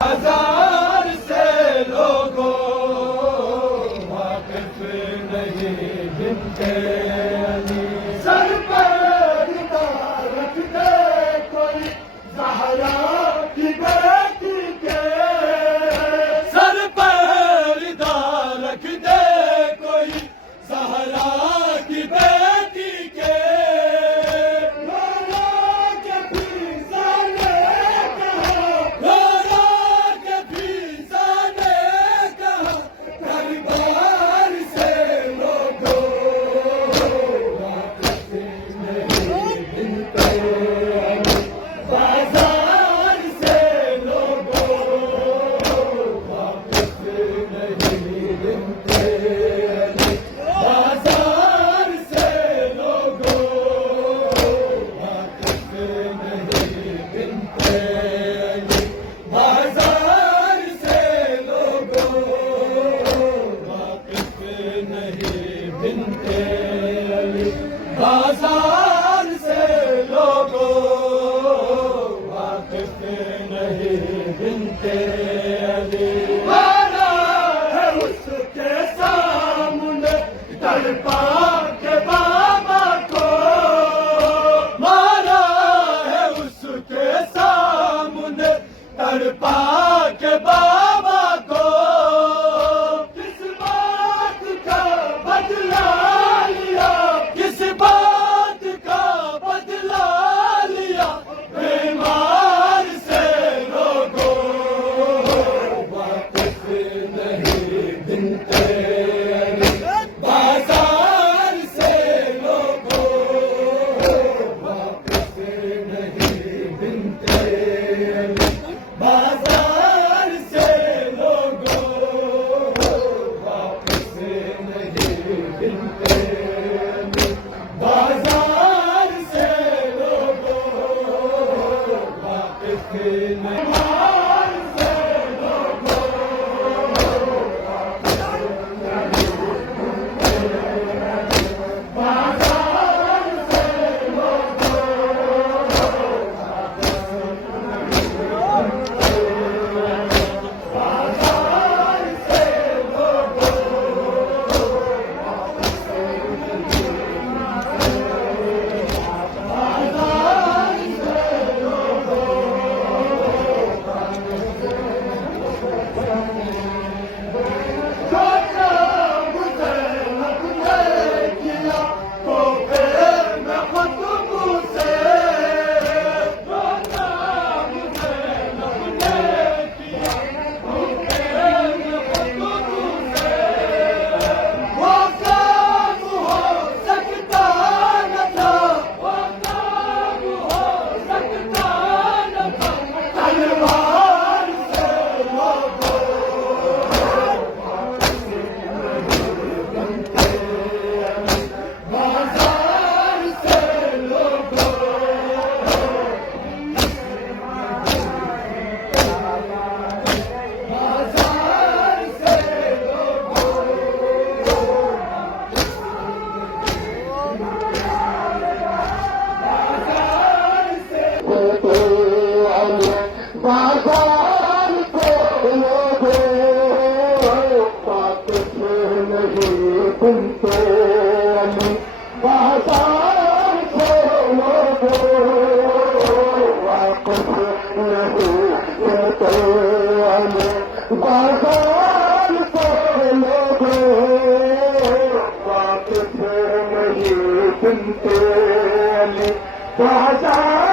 हजार से लोगों वाकिफ नहीं जिनके सर पर निगाह रखते कोई ज़हरा की बेटी के सर पर निगाह रखते कोई ज़हरा की बेटी के बाजार से लोगों वाकिफ नहीं बिनते अली मारा है उसके सामने तड़पा के बाबा को मारा है उसके सामने तड़पा के बाबा को किस बात का बदला लिया किस बात का बदला लिया बीमार से लोगों वाकिफ नहीं बिनते बाजार से लोगों वाकिफ नहीं बिनते बाजार से लोगों वाकिफ नहीं बिनते बाजार से लोगों वाकिफ नहीं बाजार से लोगों वाकिफ नहीं बिनते अली बाजार से लोगों वाकिफ नहीं बिनते अली बाजार से लोगों वाकिफ नहीं बिनते अली बाजार